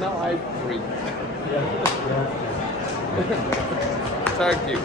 Now I breathe. Thank you.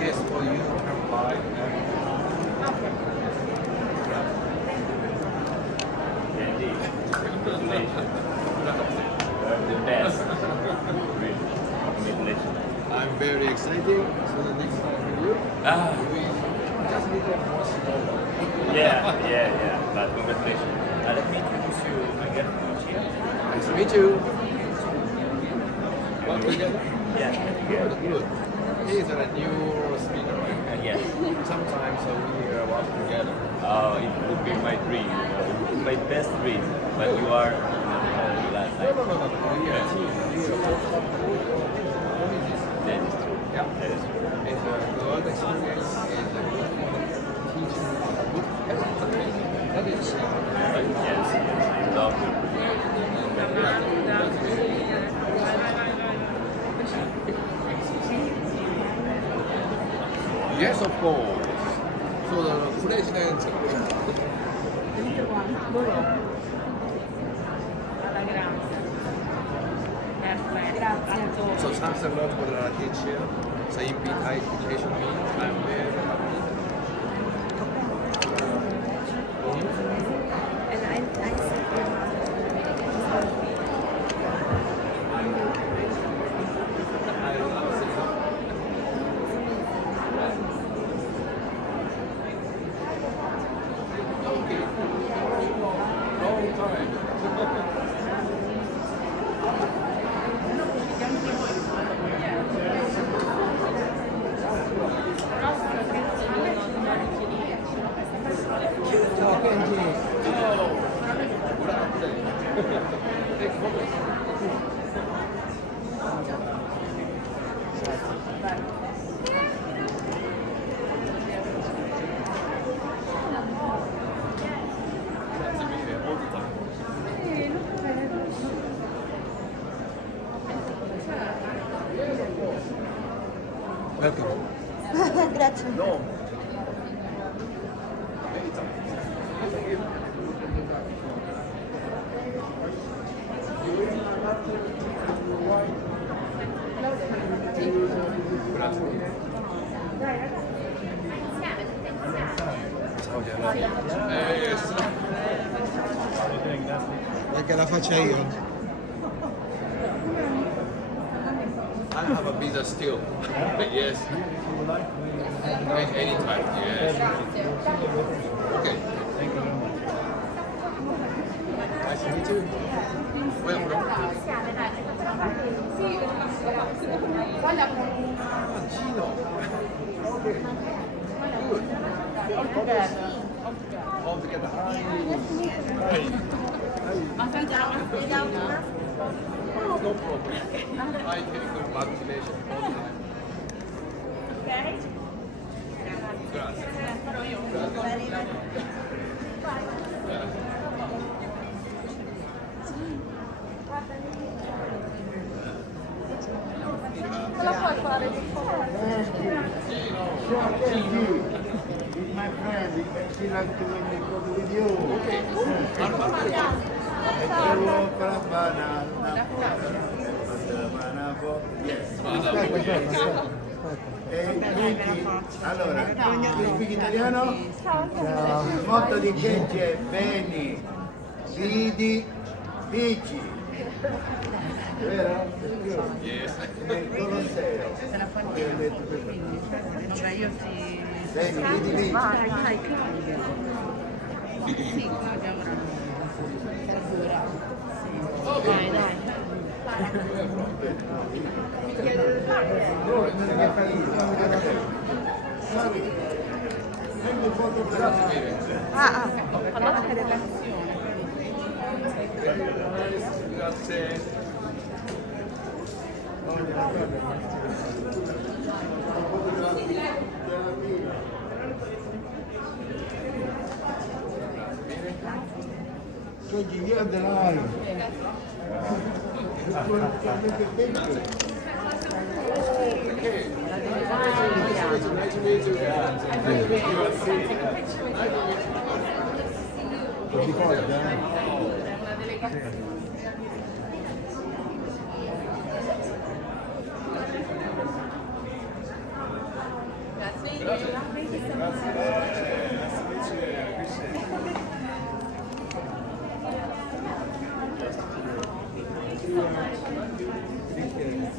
Yes, for you can buy. The best. I'm very excited. So the next time with you, we just need to watch Yeah. But congratulations. Let me introduce you again to here. Nice to meet you. Work together? Yeah. Good. He's a new speaker, right? Yes. Sometimes we work together. It would be my dream, my best dream. But you are last No. time. We are a team. We are That is true. Yeah. That is true. It's a good experience. It's a good teaching. Good everything. That is Yes. I love you. Yes, of course. So the president. So thanks a lot for the teacher. So invitation me. I'm very happy. Long time. Welcome. Grazie. No. Yes. Perché la faccia io. I have a visa still. Yes. Anytime. Yes. Okay. Nice to meet you. Where from? Gino. Okay. Good. All together. Hi. No problem. I take good vaccination all the time. Grazie. Lo puoi fare di My friend, she like to make the photo with you. Okay. Quindi, allora, you speak italiano? Il motto di Kenji è Beni, Sidi, Dici. Vero? Yes. Nel Colosseo. Vabbè, io ti... Beni, Sidi, Dici. Sai, sì, Claudia ora. Dai, dai. Fanno anche le lezioni. Grazie. Oggi via dell'aria.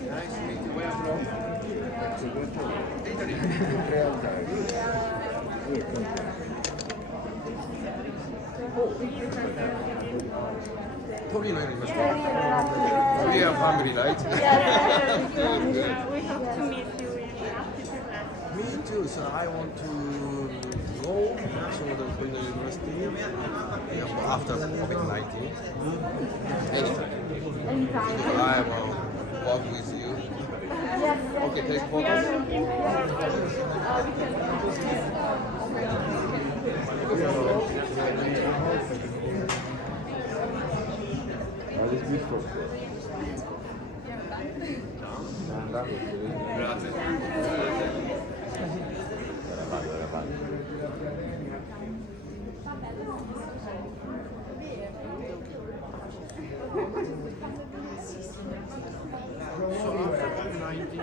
Nice to meet you. Where from? Italy. Torino にいました。We are family, right? We have to meet you in Me too. So I want to go to the university after COVID-19. Anytime. I will walk with you. Okay, take photos. Grazie. So after COVID-19.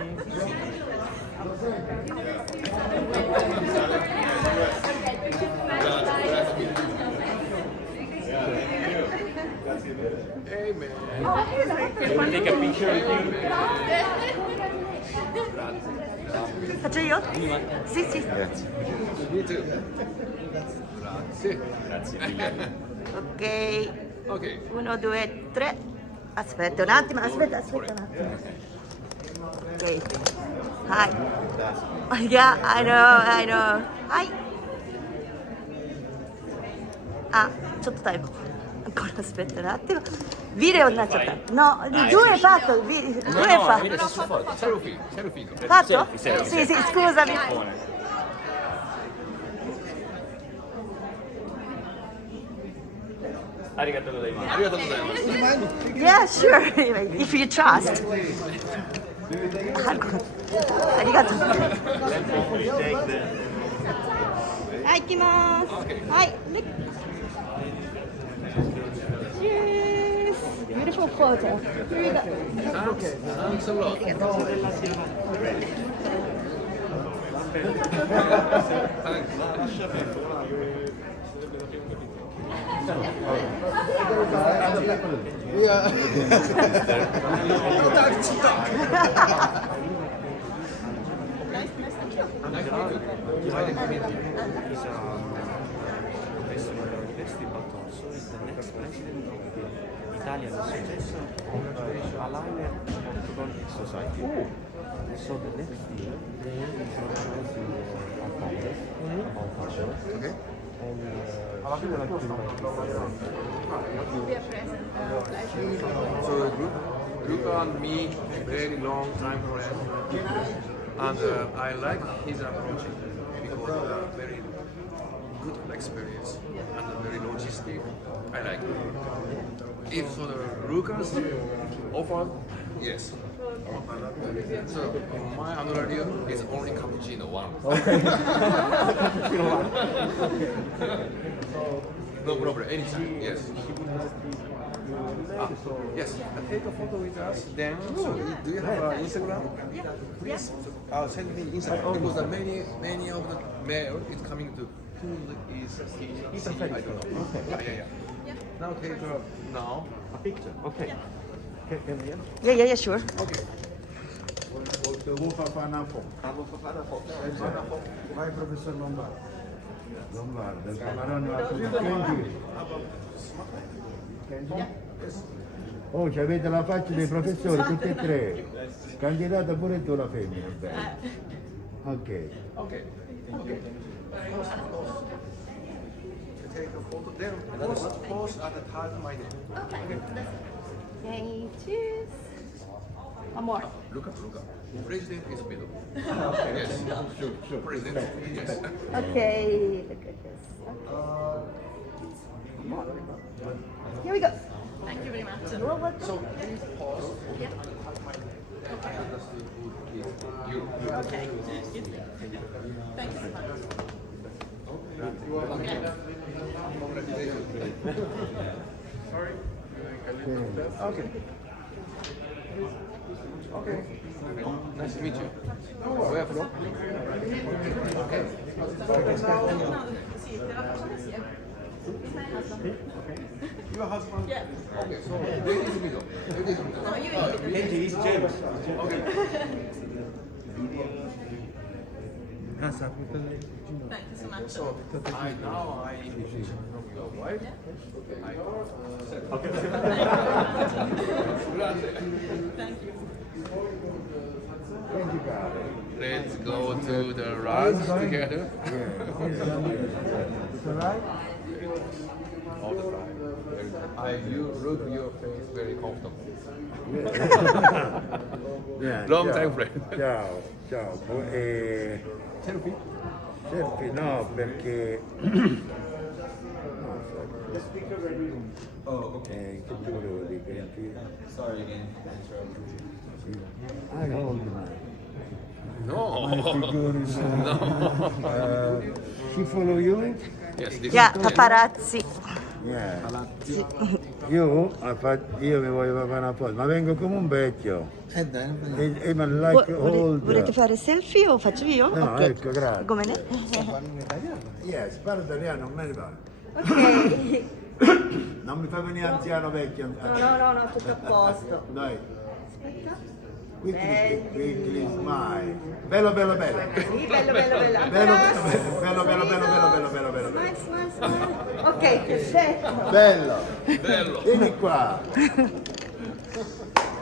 Hey man. Can we take a picture with you? Faccio io? Sì, sì. Me too. Grazie. Grazie mille. Ok. Ok. 1, 2, 3. Aspetta un attimo, aspetta un attimo. Ok. Hi. Yeah, I know. Hi. あ、ちょっとタイム。Ancora aspetta un attimo. Video になっちゃった。No, due fatto, due fatto. Selfie. Fatto? Selfie. Sì, scusami. Arigato gozaimasu. ありがとうございます。 Yeah, sure. If you trust. ありがとう。はい、行きます。はい。Cheers. Beautiful photo. Here we go. Thanks a lot. Yeah. Italian Association of Aligner Orthodontic Society. So the next year, we are organizing a congress about fashion. Okay. And she would like to invite So Luca and me, very long time friend, and I like his approach because very good experience and very logistic. I like it. If so the Lucas offered, yes. So my honorarium is only cappuccino one. No problem, anytime. Yes. Yes. Take a photo with us. Then, so do you have Instagram? Please send me Instagram because the many of the mail is coming to who is he? I don't know. Yeah. Now take a picture. Okay. Can we? Yeah, sure. Okay. Vou fare una foto. Vai professor Lombardo. Il camarone va su Kenji. Oh, ci avete la faccia dei professori, tutti e tre. Candidata pure tu la femmina. Bene. Ok. Take a photo. Then post at the time my name. Okay. Okay, cheers. One more. Look up. President is middle. Yes, sure. President, yes. Okay, look at this. Here we go. Thank you very much. So please pause. Yeah. You. Okay. Thank you so much. Sorry. Okay. Nice to meet you. Where from? Your husband? Yeah. Okay, so where is the middle? No, you in the He's James. Okay. Thank you so much. So I introduce your wife. Thank you. Thank you, God. Let's go to the runs together. It's alright? All the time. You look your face very comfortable. Long time friend. Ciao. Selfie? Selfie no, perché... che ti volevo dire? Sorry again. I hold mine. No. She follow you? Yes, this Yeah, is paparazzi. Yeah. Io mi voglio fare una foto, ma vengo come un vecchio. E ma like old. Volete fare selfie o faccio io? No, Ok. ecco, grazie. Come ne? Yes, parlo italiano, non me ne va. Ok. Non mi fa venire anziano vecchio. No, tutto a posto. Dai, Aspetta. quickly smile. Bello. Sì, bello. Bello. Smile. Ok, perfetto. Bello. Vieni qua.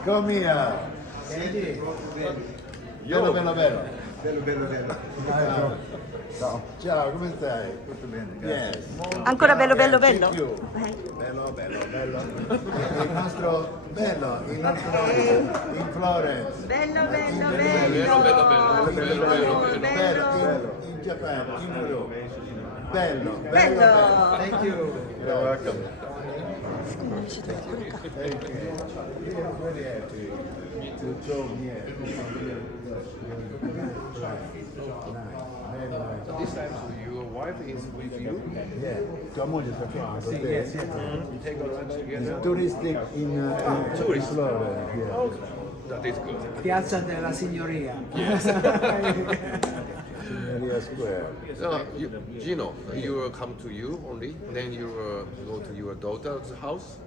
Come here. Bello. Ciao, come stai? Tutto bene, grazie. Yes. Ancora bello. Thank you. Bello. Il nostro in Florence. Bello. In Japan, in Europe. Bello. Thank you. You're welcome. Thank you. We are very happy to come here. This time, so your wife is with you. Yeah. Tua moglie sta qua con te? You take a lunch together. Touristic in tourist. Florence. Yeah. That is good. Piazza della Signoria. Signoria Square. So, Gino, you will come to you only, then you will go to your daughter's house.